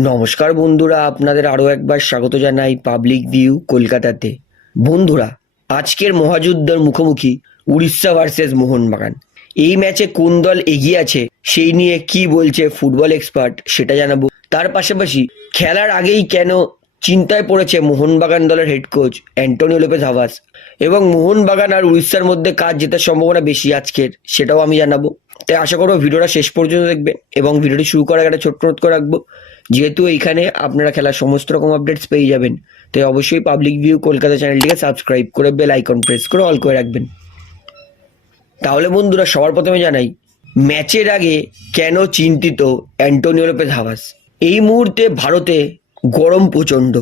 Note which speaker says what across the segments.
Speaker 1: নমস্কার বন্ধুরা, আপনাদের আরও একবার স্বাগত জানাই পাবলিক ভিউ কলকাতাতে। বন্ধুরা, আজকের মহাযুদ্ধের মুখোমুখি উড়িষ্যা ভার্সেস মোহনবাগান। এই ম্যাচে কোন দল এগিয়ে আছে, সেই নিয়ে কি বলছে ফুটবল এক্সপার্ট সেটা জানাব। তার পাশাপাশি খেলার আগেই কেন চিন্তায় পড়েছে মোহনবাগান দলের head coach Antonio Lopez Habas এবং মোহনবাগান আর উড়িষ্যার মধ্যে কাজ জেতার সম্ভাবনা বেশি আজকের, সেটাও আমি জানাব। তাই আশা করব ভিডিওটা শেষ পর্যন্ত দেখবেন এবং ভিডিওটি শুরু করার একটা ছোট্ট নোট করে রাখব। যেহেতু এইখানে আপনারা খেলার সমস্ত রকম আপডেটস পেয়ে যাবেন, তাই অবশ্যই পাবলিক ভিউ কলকাতা চ্যানেলটিকে সাবস্ক্রাইব করে বেল আইকন প্রেস করে অল করে রাখবেন। তাহলে বন্ধুরা, সবার প্রথমে জানাই, ম্যাচের আগে কেন চিন্তিত অ্যান্টোনিও লোপেজ হাভাস? এই মুহূর্তে ভারতে গরম প্রচণ্ড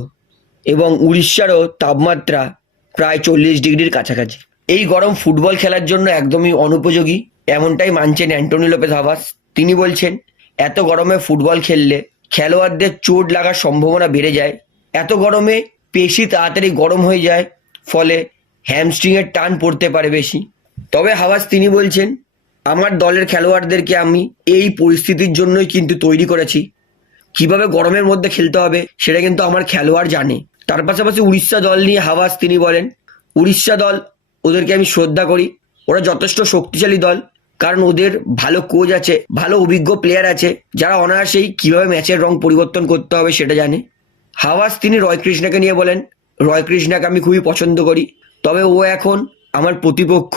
Speaker 1: এবং উড়িষ্যারও তাপমাত্রা প্রায় চল্লিশ ডিগ্রির কাছাকাছি। এই গরম ফুটবল খেলার জন্য একদমই অনুপযোগী এমনটাই মানছেন অ্যান্টোনি লোপেজ হাভাস। তিনি বলছেন, এত গরমে ফুটবল খেললে খেলোয়াড়দের চোট লাগার সম্ভাবনা বেড়ে যায়। এত গরমে পেশি তাড়াতাড়ি গরম হয়ে যায়, ফলে হ্যামস্ট্রিংয়ের টান পড়তে পারে বেশি। তবে হাওয়াস তিনি বলছেন, আমার দলের খেলোয়াড়দেরকে আমি এই পরিস্থিতির জন্যই কিন্তু তৈরি করেছি। কীভাবে গরমের মধ্যে খেলতে হবে সেটা কিন্তু আমার খেলোয়াড় জানে। তার পাশাপাশি উড়িষ্যা দল নিয়ে হাওয়াস তিনি বলেন, উড়িষ্যা দল, ওদেরকে আমি শ্রদ্ধা করি। ওরা যথেষ্ট শক্তিশালী দল। কারণ ওদের ভালো কোচ আছে, ভালো অভিজ্ঞ প্লেয়ার আছে, যারা অনায়াসেই কীভাবে ম্যাচের রং পরিবর্তন করতে হবে সেটা জানে। হাওয়াস তিনি রয় কৃষ্ণাকে নিয়ে বলেন, রয় কৃষ্ণাকে আমি খুবই পছন্দ করি, তবে ও এখন আমার প্রতিপক্ষ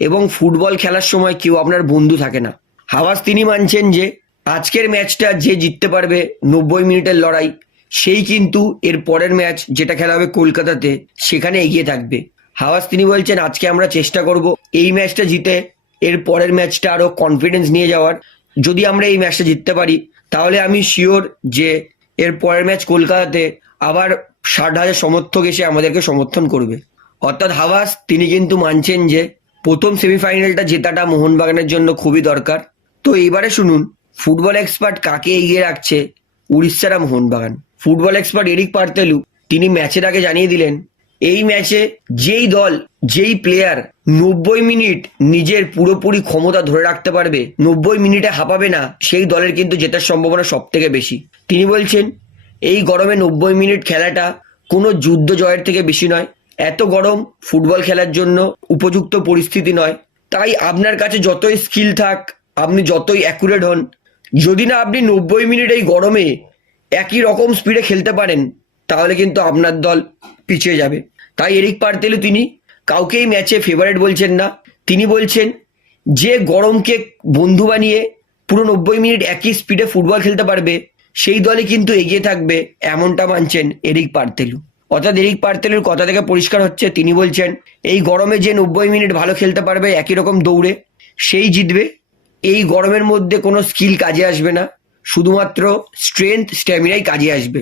Speaker 1: এবং ফুটবল খেলার সময় কেউ আপনার বন্ধু থাকে না। হাওয়াস তিনি মানছেন যে, আজকের ম্যাচটা যে জিততে পারবে নব্বই মিনিটের লড়াই, সেই কিন্তু এর পরের ম্যাচ যেটা খেলা হবে কলকাতাতে, সেখানে এগিয়ে থাকবে। হাওয়াস তিনি বলছেন, আজকে আমরা চেষ্টা করব এই ম্যাচটা জিতে এর পরের ম্যাচটা আরও কনফিডেন্স নিয়ে যাওয়ার। যদি আমরা এই ম্যাচটা জিততে পারি, তাহলে আমি শিওর যে এর পরের ম্যাচ কলকাতাতে আবার ষাট হাজার সমর্থক এসে আমাদেরকে সমর্থন করবে। অর্থাৎ হাওয়াস, তিনি কিন্তু মানছেন যে প্রথম সেমিফাইনালটা জেতাটা মোহনবাগানের জন্য খুবই দরকার। তো এইবারে শুনুন ফুটবল এক্সপার্ট কাকে এগিয়ে রাখছে উড়িষ্যার Mohun Bagan? Football expert Erik Paartalu, তিনি ম্যাচের আগে জানিয়ে দিলেন এই ম্যাচে যেই দল, যেই প্লেয়ার নব্বই মিনিট নিজের পুরোপুরি ক্ষমতা ধরে রাখতে পারবে, নব্বই মিনিটে হাঁপাবে না, সেই দলের কিন্তু জেতার সম্ভাবনা সব থেকে বেশি। তিনি বলছেন, এই গরমে নব্বই মিনিট খেলাটা কোনো যুদ্ধ জয়ের থেকে বেশি নয়, এত গরম ফুটবল খেলার জন্য উপযুক্ত পরিস্থিতি নয়। তাই আপনার কাছে যতই স্কিল থাক, আপনি যতই অ্যাকুরেট হন, যদি না আপনি নব্বই মিনিট এই গরমে একই রকম স্পিডে খেলতে পারেন, তাহলে কিন্তু আপনার দল পিছিয়ে যাবে। তাই এরিক পার্তেলু তিনি কাউকেই ম্যাচে ফেভারেট বলছেন না। তিনি বলছেন, যে গরমকে বন্ধু বানিয়ে পুরো নব্বই মিনিট একই স্পিডে ফুটবল খেলতে পারবে, সেই দলই কিন্তু এগিয়ে থাকবে এমনটা মানছেন এরিক পার্তেলু। অর্থাৎ এরিক পার্তেলুর কথা থেকে পরিষ্কার হচ্ছে, তিনি বলছেন, এই গরমে যে নব্বই মিনিট ভালো খেলতে পারবে একই রকম দৌড়ে, সেই জিতবে। এই গরমের মধ্যে কোনো স্কিল কাজে আসবে না। শুধুমাত্র স্ট্রেংথ স্ট্যামিনাই কাজে আসবে।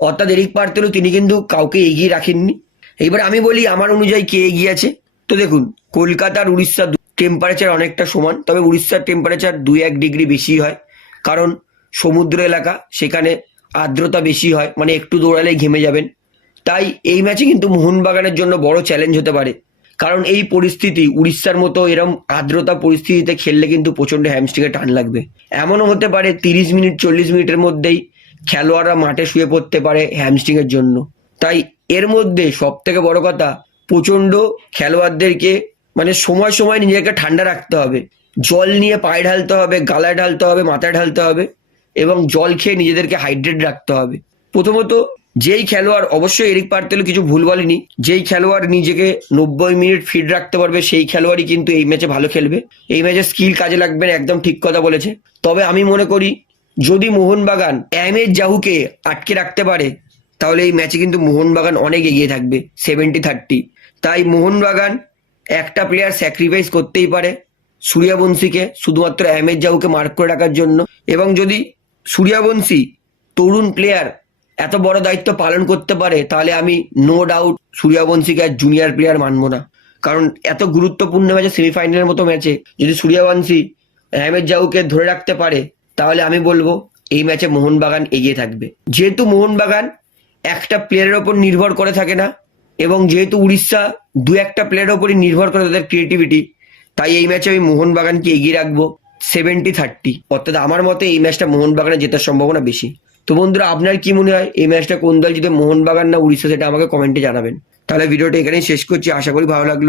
Speaker 1: অর্থাৎ এরিক পার্তেলু তিনি কিন্তু কাউকে এগিয়ে রাখেননি। এবার আমি বলি, আমার অনুযায়ী কে এগিয়ে আছে? তো দেখুন, কলকাতার উড়িষ্যা টেম্পারেচার অনেকটা সমান, তবে উড়িষ্যার টেম্পারেচার দুই এক ডিগ্রি বেশি হয়। কারণ সমুদ্র এলাকা, সেখানে আর্দ্রতা বেশি হয় মানে একটু দৌড়ালেই ঘেমে যাবেন। তাই এই ম্যাচে কিন্তু মোহনবাগানের জন্য বড় চ্যালেঞ্জ হতে পারে। কারণ এই পরিস্থিতি, উড়িষ্যার মতো এরম আর্দ্রতা পরিস্থিতিতে খেললে কিন্তু প্রচণ্ড হ্যামস্ট্রিংয়ে টান লাগবে। এমনও হতে পারে তিরিশ মিনিট, চল্লিশ মিনিটের মধ্যেই খেলোয়াড়রা মাঠে শুয়ে পড়তে পারে হ্যামস্ট্রিংয়ের জন্য। তাই এর মধ্যে সব থেকে বড় কথা, প্রচণ্ড খেলোয়াড়দেরকে মানে সময় সময় নিজেকে ঠান্ডা রাখতে হবে। জল নিয়ে পায়ে ঢালতে হবে, গালায় ঢালতে হবে, মাথায় ঢালতে হবে এবং জল খেয়ে নিজেদেরকে হাইড্রেট রাখতে হবে। প্রথমত, যেই খেলোয়াড়, অবশ্যই এরিক পার্তেলু কিছু ভুল বলেনি, যেই খেলোয়াড় নিজেকে নব্বই মিনিট ফিট রাখতে পারবে, সেই খেলোয়াড়ই কিন্তু এই ম্যাচে ভালো খেলবে। এই ম্যাচে স্কিল কাজে লাগবে একদম ঠিক কথা বলেছে। তবে আমি মনে করি যদি মোহনবাগান এমএস জাহুকে আটকে রাখতে পারে, তাহলে এই ম্যাচে কিন্তু মোহনবাগান অনেক এগিয়ে থাকবে সেভেন্টি থার্টি তাই মোহনবাগান একটা প্লেয়ার স্যাক্রিফাইস করতেই পারে সূর্যবংশীকে, শুধুমাত্র এমএস জাহুকে মার্ক করে রাখার জন্য। এবং যদি সূর্যবংশী তরুণ প্লেয়ার এত বড় দায়িত্ব পালন করতে পারে, তাহলে আমি নো ডাউট সূর্যবংশীকে আর জুনিয়র প্লেয়ার মানবো না। কারণ এত গুরুত্বপূর্ণ ম্যাচে সেমিফাইনালের মতো ম্যাচে যদি সূর্যবংশী আহমেদ জাহুকে ধরে রাখতে পারে তাহলে আমি বলব, এই ম্যাচে মোহনবাগান এগিয়ে থাকবে। যেহেতু মোহনবাগান একটা প্লেয়ারের ওপর নির্ভর করে থাকে না, এবং যেহেতু উড়িষ্যা দু একটা প্লেয়ারের ওপরই নির্ভর করে তাদের ক্রিয়েটিভিটি তাই এই ম্যাচে আমি মোহনবাগানকে এগিয়ে রাখব সেভেন্টি থার্টি অর্থাৎ আমার মতে এই ম্যাচটা মোহনবাগানে জেতার সম্ভাবনা বেশি। তো বন্ধুরা, আপনার কি মনে হয়, এই ম্যাচটা কোন দল জিতে মোহনবাগান না উড়িষ্যা, সেটা আমাকে কমেন্টে জানাবেন। তাহলে ভিডিওটা এখানেই শেষ করছি, আশা করি ভালো লাগল।